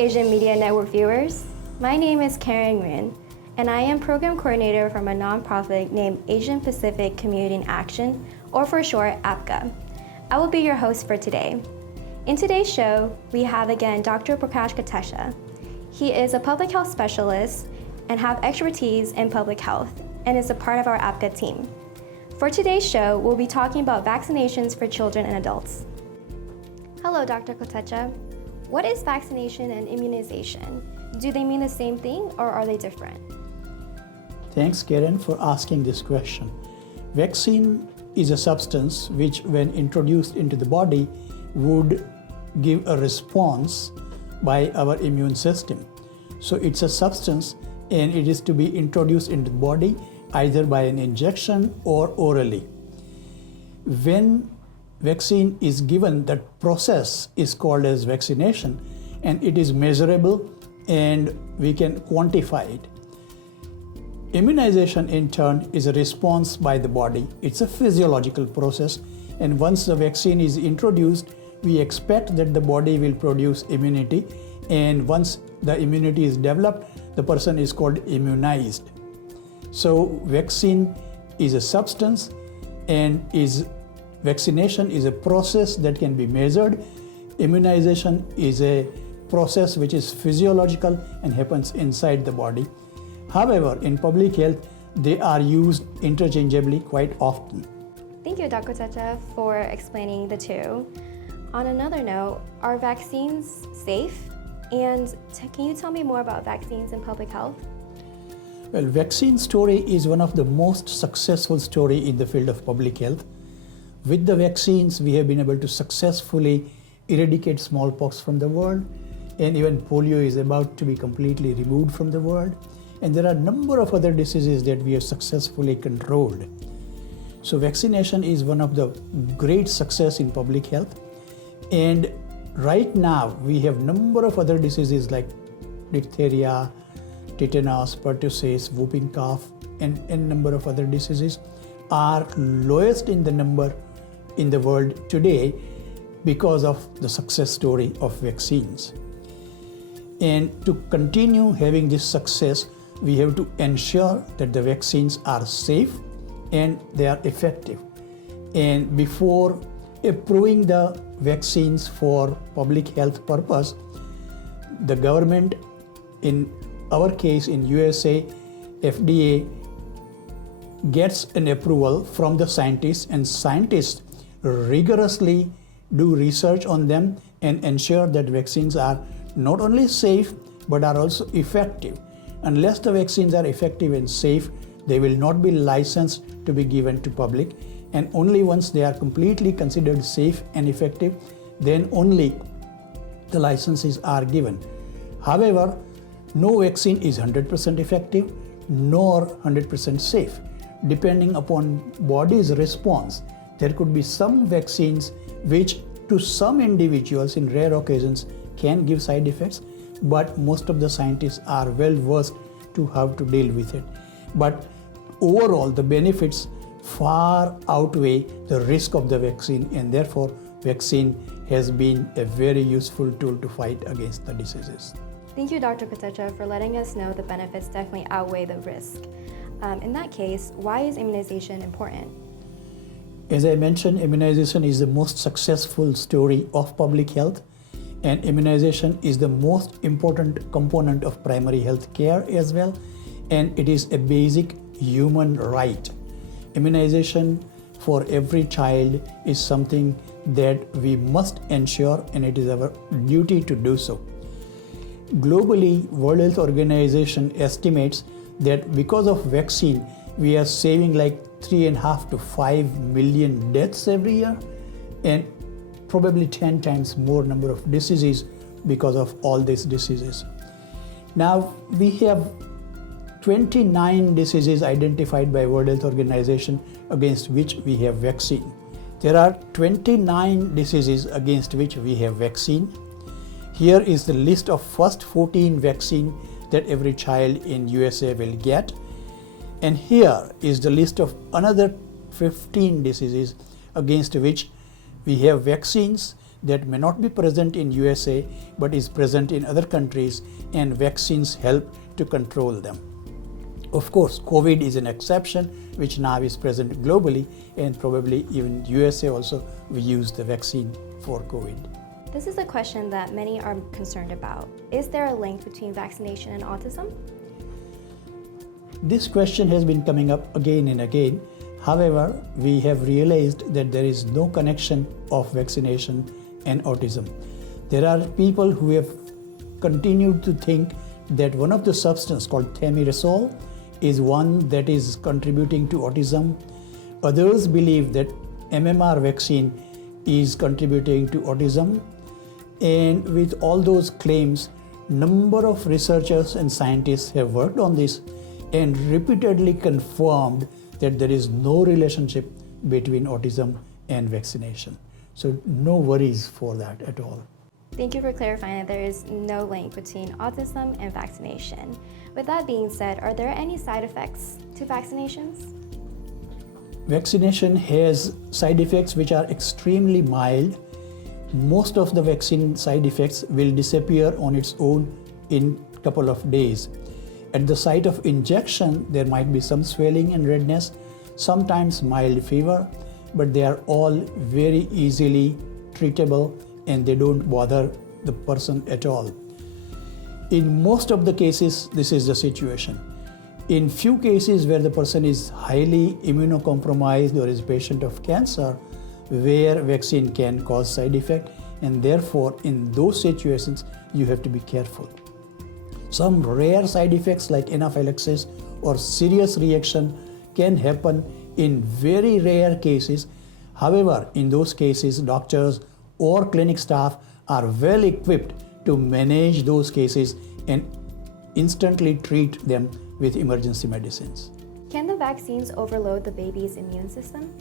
Asian Media Network viewers. My name is Nguyen, and I am program coordinator from a nonprofit named Asian Pacific Community in Action, or for short, APCA. I will be your host for today. In today's show, we have again Dr. Prakash Kotecha. He is a public health specialist and have expertise in public health and is a part of our APCA team. For today's show, we'll be talking about vaccinations for children and adults. Hello, Dr. Kotecha. What is vaccination and immunization? Do they mean the same thing or are they different? Thanks, Karen, for asking this question. Vaccine is a substance which, when introduced into the body, would give a response by our immune system. So it's a substance and it is to be introduced into the body either by an injection or orally. When vaccine is given, that process is called as vaccination, and it is measurable and we can quantify it. Immunization in turn is a response by the body. It's a physiological process, and once the vaccine is introduced, we expect that the body will produce immunity, and once the immunity is developed, the person is called immunized. So vaccine is a substance and vaccination is a process that can be measured. Immunization is a process which is physiological and happens inside the body. However, in public health, they are used interchangeably quite often. Thank you, Dr. Kotecha, for explaining the two. On another note, are vaccines safe? And can you tell me more about vaccines in public health? Well, vaccine story is one of the most successful story in the field of public health. With the vaccines, we have been able to successfully eradicate smallpox from the world, and even polio is about to be completely removed from the world. And there are a number of other diseases that we have successfully controlled. So vaccination is one of the great success in public health. And right now, we have a number of other diseases like diphtheria, tetanus, pertussis, whooping cough, and a number of other diseases are lowest in the number in the world today because of the success story of vaccines. And to continue having this success, we have to ensure that the vaccines are safe and they are effective. And before approving the vaccines for public health purpose, the government, in our case in USA, FDA, gets an approval from the scientists, and scientists rigorously do research on them and ensure that vaccines are not only safe but are also effective. Unless the vaccines are effective and safe, they will not be licensed to be given to public, and only once they are completely considered safe and effective, then only the licenses are given. However, no vaccine is 100% effective nor 100% safe. Depending upon body's response, there could be some vaccines which to some individuals in rare occasions can give side effects, but most of the scientists are well versed to how to deal with it. But overall, the benefits far outweigh the risk of the vaccine, and therefore vaccine has been a very useful tool to fight against the diseases. Thank you, Dr. Kotecha, for letting us know the benefits definitely outweigh the risk. In that case, why is immunization important? As I mentioned, immunization is the most successful story of public health, and immunization is the most important component of primary health care as well, and it is a basic human right. Immunization for every child is something that we must ensure, and it is our duty to do so. Globally, World Health Organization estimates that because of vaccine, we are saving like 3.5 to 5 million deaths every year, and probably 10 times more number of diseases because of all these diseases. Now, we have 29 diseases identified by World Health Organization against which we have vaccine. There are 29 diseases against which we have vaccine. Here is the list of first 14 vaccine that every child in USA will get. And here is the list of another 15 diseases against which we have vaccines that may not be present in USA but is present in other countries, and vaccines help to control them. Of course, COVID is an exception which now is present globally, and probably even USA also we use the vaccine for COVID. This is a question that many are concerned about. Is there a link between vaccination and autism? This question has been coming up again and again. However, we have realized that there is no connection of vaccination and autism. There are people who have continued to think that one of the substances called thimerosal is one that is contributing to autism. Others believe that MMR vaccine is contributing to autism. And with all those claims, number of researchers and scientists have worked on this and repeatedly confirmed that there is no relationship between autism and vaccination. So no worries for that at all. Thank you for clarifying that there is no link between autism and vaccination. With that being said, are there any side effects to vaccinations? Vaccination has side effects which are extremely mild. Most of the vaccine side effects will disappear on its own in a couple of days. At the site of injection, there might be some swelling and redness, sometimes mild fever, but they are all very easily treatable and they don't bother the person at all. In most of the cases, this is the situation. In few cases where the person is highly immunocompromised or is a patient of cancer, where vaccine can cause side effect, and therefore in those situations you have to be careful. Some rare side effects like anaphylaxis or serious reaction can happen in very rare cases. However, in those cases, doctors or clinic staff are well equipped to manage those cases and instantly treat them with emergency medicines. Can the vaccines overload the baby's immune system?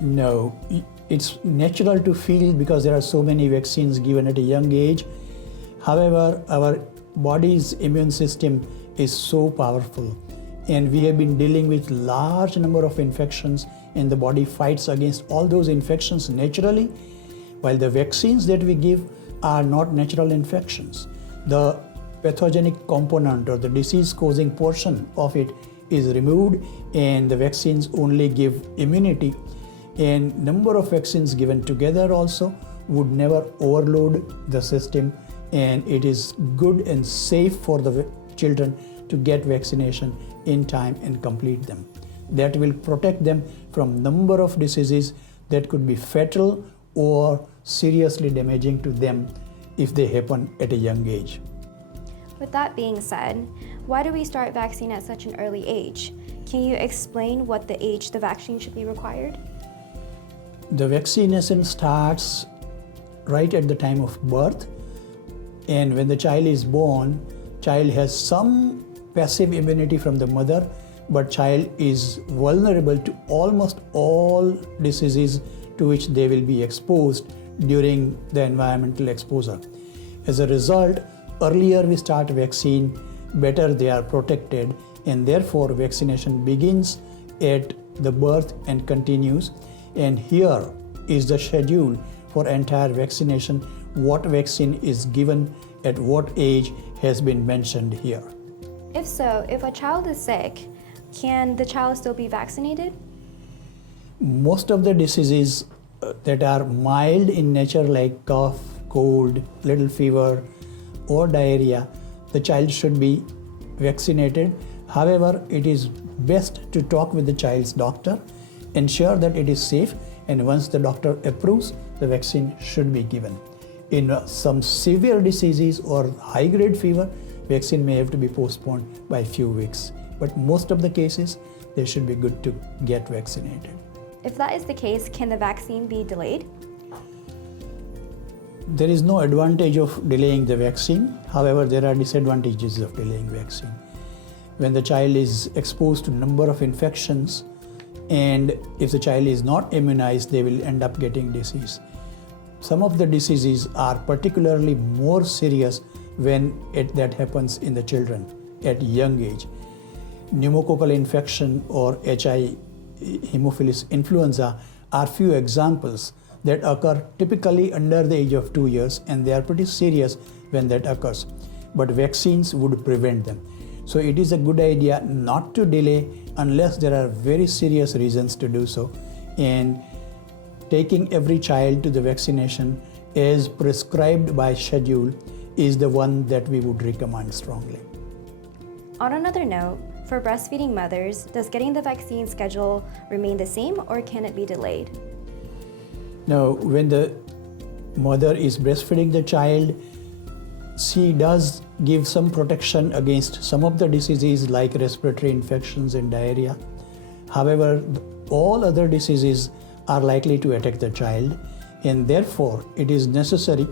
No, it's natural to feel because there are so many vaccines given at a young age. However, our body's immune system is so powerful, and we have been dealing with large number of infections, and the body fights against all those infections naturally, while the vaccines that we give are not natural infections. The pathogenic component or the disease-causing portion of it is removed, and the vaccines only give immunity. And number of vaccines given together also would never overload the system, and it is good and safe for the children to get vaccination in time and complete them. That will protect them from number of diseases that could be fatal or seriously damaging to them if they happen at a young age. With that being said, why do we start vaccine at such an early age? Can you explain what the age the vaccine should be required? The vaccination starts right at the time of birth, and when the child is born, child has some passive immunity from the mother, but child is vulnerable to almost all diseases to which they will be exposed during the environmental exposure. As a result, earlier we start vaccine, better they are protected, and therefore vaccination begins at the birth and continues. And here is the schedule for entire vaccination. What vaccine is given at what age has been mentioned here. If so, if a child is sick, can the child still be vaccinated? Most of the diseases that are mild in nature like cough, cold, little fever or diarrhea, the child should be vaccinated. However, it is best to talk with the child's doctor, ensure that it is safe, and once the doctor approves, the vaccine should be given. In some severe diseases or high-grade fever, vaccine may have to be postponed by a few weeks. But most of the cases, they should be good to get vaccinated. If that is the case, can the vaccine be delayed? There is no advantage of delaying the vaccine. However, there are disadvantages of delaying vaccine. When the child is exposed to number of infections, and if the child is not immunized, they will end up getting disease. Some of the diseases are particularly more serious when that happens in the children at young age. Pneumococcal infection or HI, Haemophilus influenza, are few examples that occur typically under the age of 2 years, and they are pretty serious when that occurs. But vaccines would prevent them. So it is a good idea not to delay unless there are very serious reasons to do so. And taking every child to the vaccination as prescribed by schedule is the one that we would recommend strongly. On another note, for breastfeeding mothers, does getting the vaccine schedule remain the same or can it be delayed? Now, when the mother is breastfeeding the child, she does give some protection against some of the diseases like respiratory infections and diarrhea. However, all other diseases are likely to attack the child, and therefore it is necessary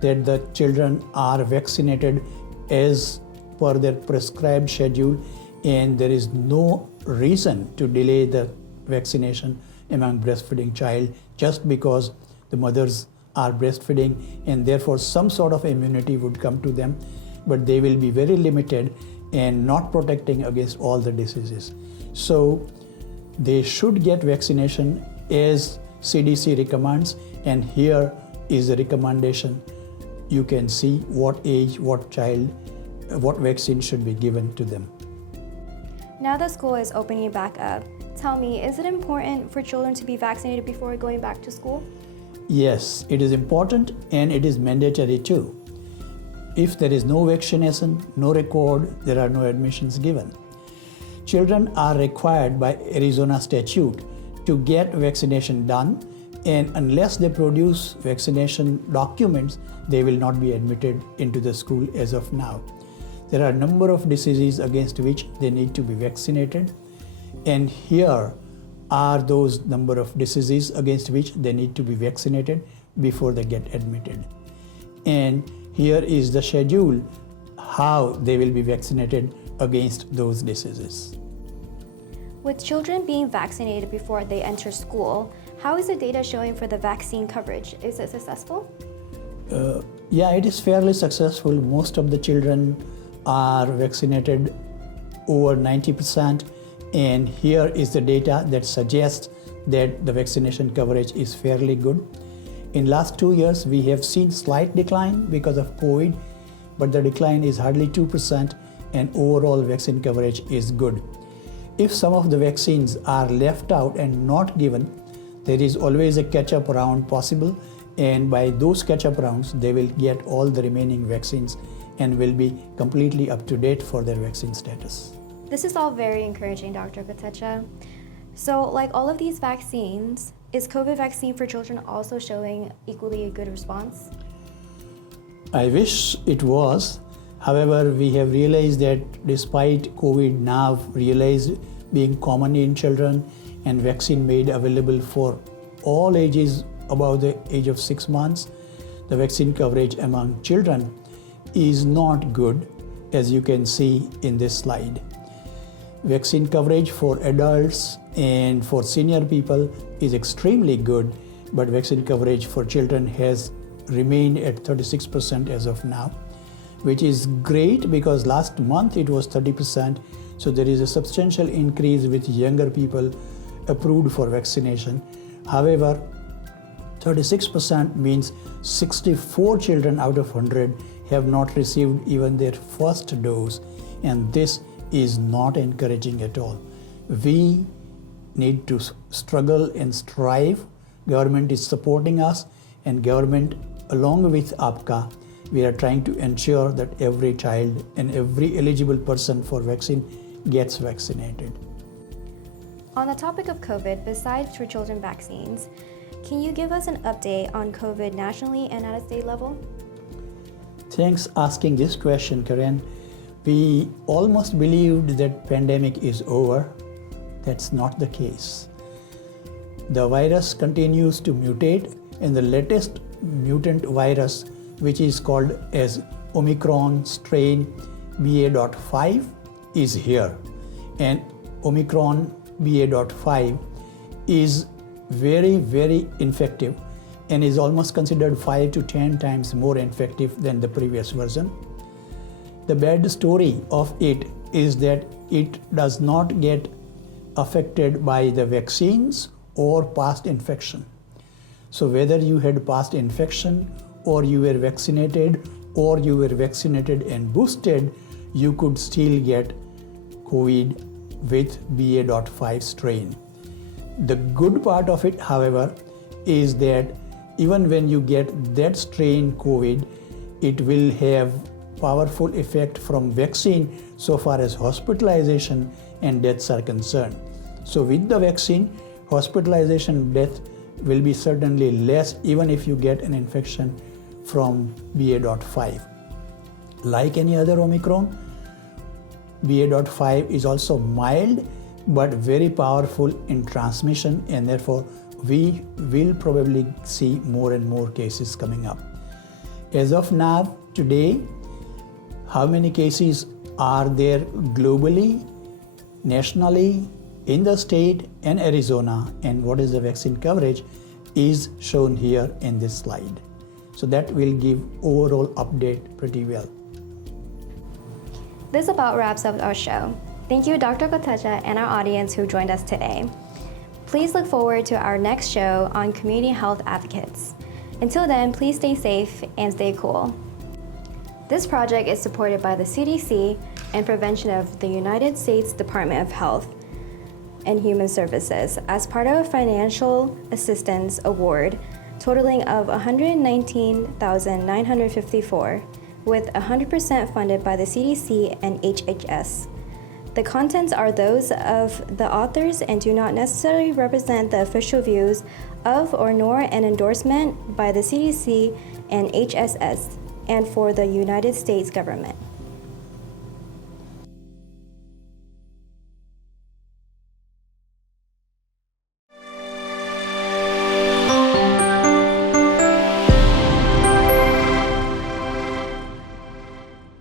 that the children are vaccinated as per their prescribed schedule, and there is no reason to delay the vaccination among breastfeeding child just because the mothers are breastfeeding, and therefore some sort of immunity would come to them, but they will be very limited and not protecting against all the diseases. So they should get vaccination as CDC recommends, and here is the recommendation. You can see what age, what child, what vaccine should be given to them. Now that school is opening back up, tell me, is it important for children to be vaccinated before going back to school? Yes, it is important and it is mandatory too. If there is no vaccination, no record, there are no admissions given. Children are required by Arizona statute to get vaccination done, and unless they produce vaccination documents, they will not be admitted into the school as of now. There are a number of diseases against which they need to be vaccinated, and here are those number of diseases against which they need to be vaccinated before they get admitted. And here is the schedule how they will be vaccinated against those diseases. With children being vaccinated before they enter school, how is the data showing for the vaccine coverage? Is it successful? Yeah, it is fairly successful. Most of the children are vaccinated over 90%, and here is the data that suggests that the vaccination coverage is fairly good. In last 2 years, we have seen slight decline because of COVID, but the decline is hardly 2%, and overall vaccine coverage is good. If some of the vaccines are left out and not given, there is always a catch-up round possible, and by those catch-up rounds, they will get all the remaining vaccines and will be completely up to date for their vaccine status. This is all very encouraging, Dr. Kotecha. So, like all of these vaccines, is COVID vaccine for children also showing equally a good response? I wish it was. However, we have realized that despite COVID now realized being common in children and vaccine made available for all ages above the age of 6 months, the vaccine coverage among children is not good, as you can see in this slide. Vaccine coverage for adults and for senior people is extremely good, but vaccine coverage for children has remained at 36% as of now, which is great because last month it was 30%. So there is a substantial increase with younger people approved for vaccination. However, 36% means 64 children out of 100 have not received even their first dose, and this is not encouraging at all. We need to struggle and strive. Government is supporting us, and government along with APCA, we are trying to ensure that every child and every eligible person for vaccine gets vaccinated. On the topic of COVID, besides for children vaccines, can you give us an update on COVID nationally and at a state level? Thanks asking this question, Karen. We almost believed that pandemic is over. That's not the case. The virus continues to mutate, and the latest mutant virus, which is called as Omicron strain BA.5, is here. And Omicron BA.5 is very, very infective and is almost considered 5 to 10 times more infective than the previous version. The bad story of it is that it does not get affected by the vaccines or past infection. So whether you had past infection or you were vaccinated and boosted, you could still get COVID with BA.5 strain. The good part of it, however, is that even when you get that strain COVID, it will have powerful effect from vaccine so far as hospitalization and deaths are concerned. So with the vaccine, hospitalization death will be certainly less even if you get an infection from BA.5. Like any other Omicron, BA.5 is also mild but very powerful in transmission, and therefore we will probably see more and more cases coming up. As of now, today, how many cases are there globally, nationally, in the state and Arizona, and what is the vaccine coverage is shown here in this slide. So that will give overall update pretty well. This about wraps up our show. Thank you, Dr. Kotecha, and our audience who joined us today. Please look forward to our next show on Community Health Advocates. Until then, please stay safe and stay cool. This project is supported by the CDC and prevention of the United States Department of Health and Human Services as part of a financial assistance award totaling of $119,954, with 100% funded by the CDC and HHS. The contents are those of the authors and do not necessarily represent the official views of or nor an endorsement by the CDC and HSS and for the United States government.